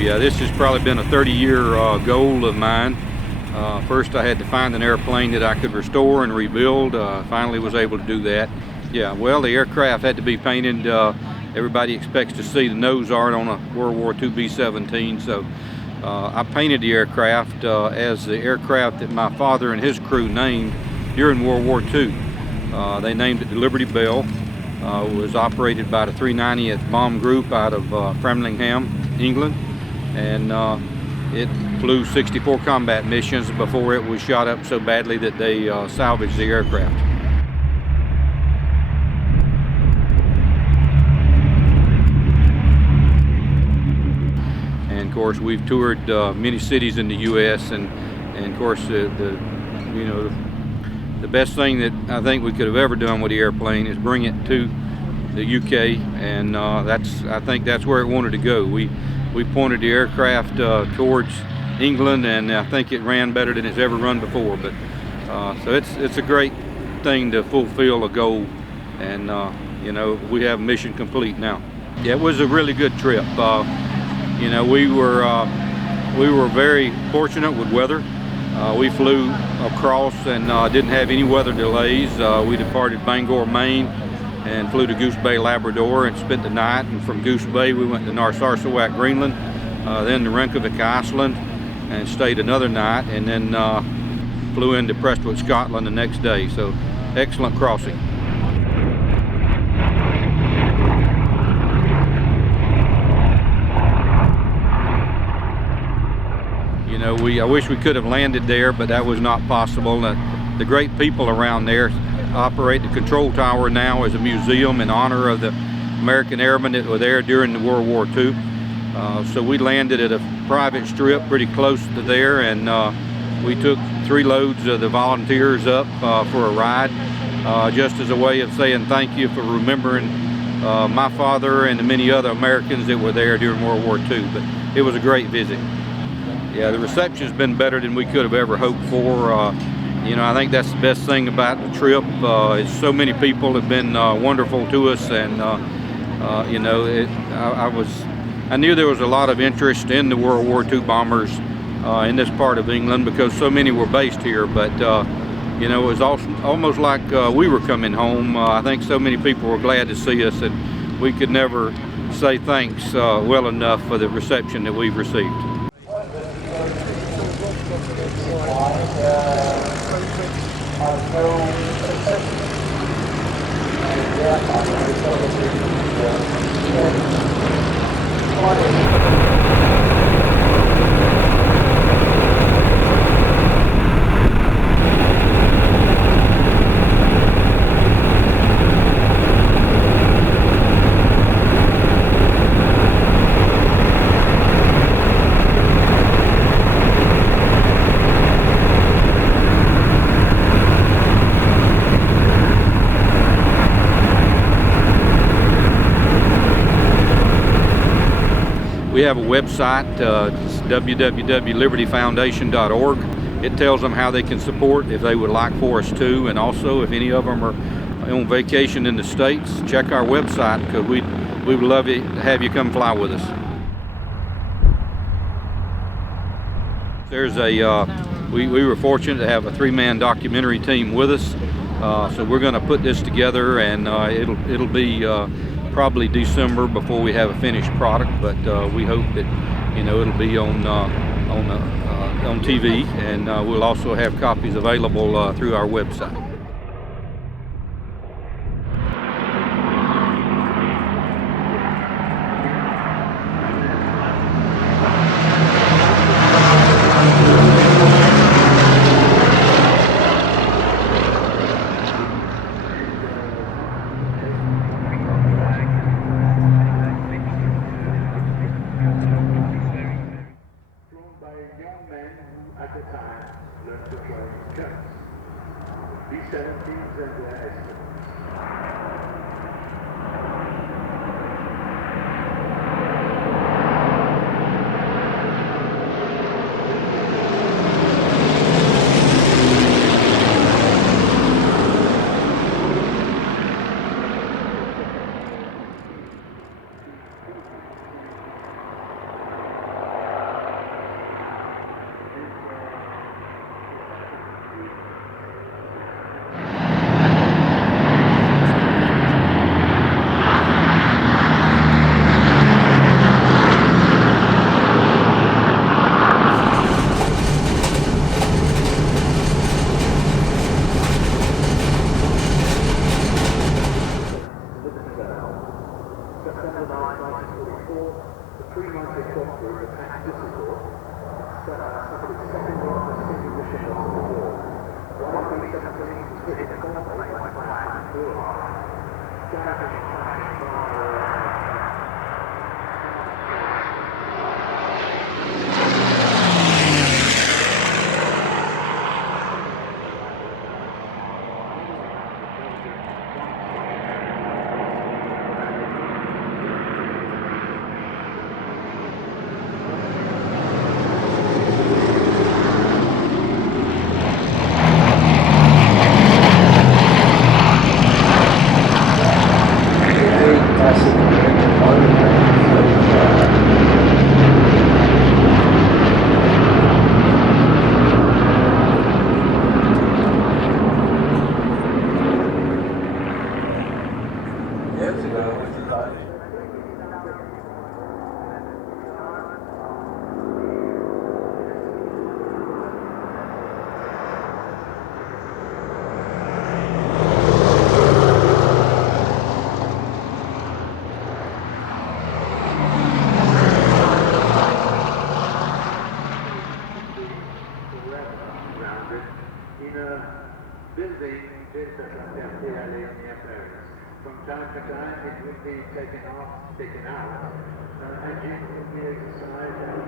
Yeah, this has probably been a 30-year goal of mine. First I had to find an airplane that I could restore and rebuild. Finally was able to do that. Yeah, well, the aircraft had to be painted. Everybody expects to see the nose art on a World War II B-17, so I painted the aircraft as the aircraft that my father and his crew named during World War II. They named it the Liberty Belle. It was operated by the 390th Bomb Group out of Framingham, England, and it flew 64 combat missions before it was shot up so badly that they salvaged the aircraft. And of course, we've toured many cities in the U.S. and of course the best thing that I think we could have ever done with the airplane is bring it to the UK, and I think that's where it wanted to go. We pointed the aircraft towards England, and I think it ran better than it's ever run before. But so it's a great thing to fulfill a goal, and you know, we have mission complete now. Yeah, it was a really good trip. You know, we were very fortunate with weather. We flew across and didn't have any weather delays. We departed Bangor, Maine, and flew to Goose Bay, Labrador, and spent the night. And from Goose Bay we went to Narsarsuaq, Greenland, then to Reykjavik, Iceland, and stayed another night, and then flew into Prestwick, Scotland the next day. So excellent crossing. You know, I wish we could have landed there, but that was not possible. The great people around there operate the control tower now as a museum in honor of the American airmen that were there during the World War II. So we landed at a private strip pretty close to there, and we took 3 loads of the volunteers up for a ride, just as a way of saying thank you for remembering my father and the many other Americans that were there during World War II. But it was a great visit. Yeah, the reception's been better than we could have ever hoped for. You know, I think that's the best thing about the trip. Is so many people have been wonderful to us, and you know, I knew there was a lot of interest in the World War II bombers in this part of England because so many were based here. But you know, it was almost like we were coming home. I think so many people were glad to see us, and we could never say thanks well enough for the reception that we've received. We have a website, it's www.libertyfoundation.org. It tells them how they can support if they would like for us to, and also if any of them are on vacation in the States, check our website, because we would love to have you come fly with us. There's we were fortunate to have a 3-man documentary team with us, so we're going to put this together, and it'll be probably December before we have a finished product, but we hope that, you know, it'll be on TV, and we'll also have copies available through our website. At the time, learned to fly jets. B-17s and the Escort. 3 months at Duxford, attacked Düsseldorf, suffered its second largest single mission loss of the war. One B-17 was hit in the convoy by flash and Aurora. Damaging From time to time, it will be taken out, and you will be exercised and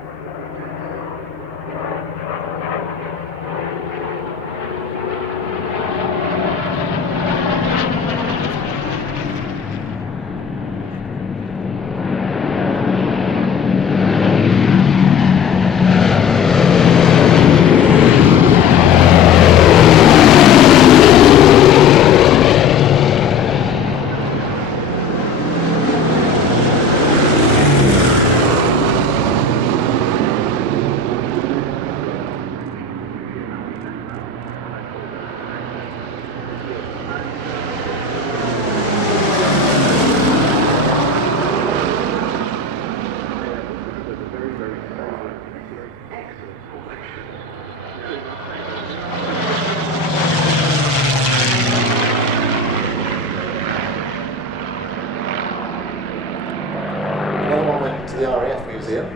The RAF Museum.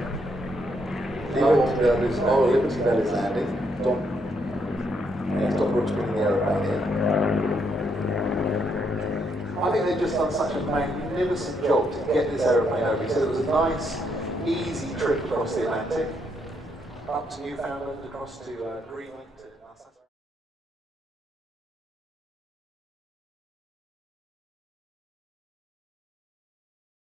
Liberty Belle is landing. Stop bringing the aeroplane in. I think they've just done such a magnificent job to get this aeroplane over. He said it was a nice, easy trip across the Atlantic, up to Newfoundland, across to Greenland.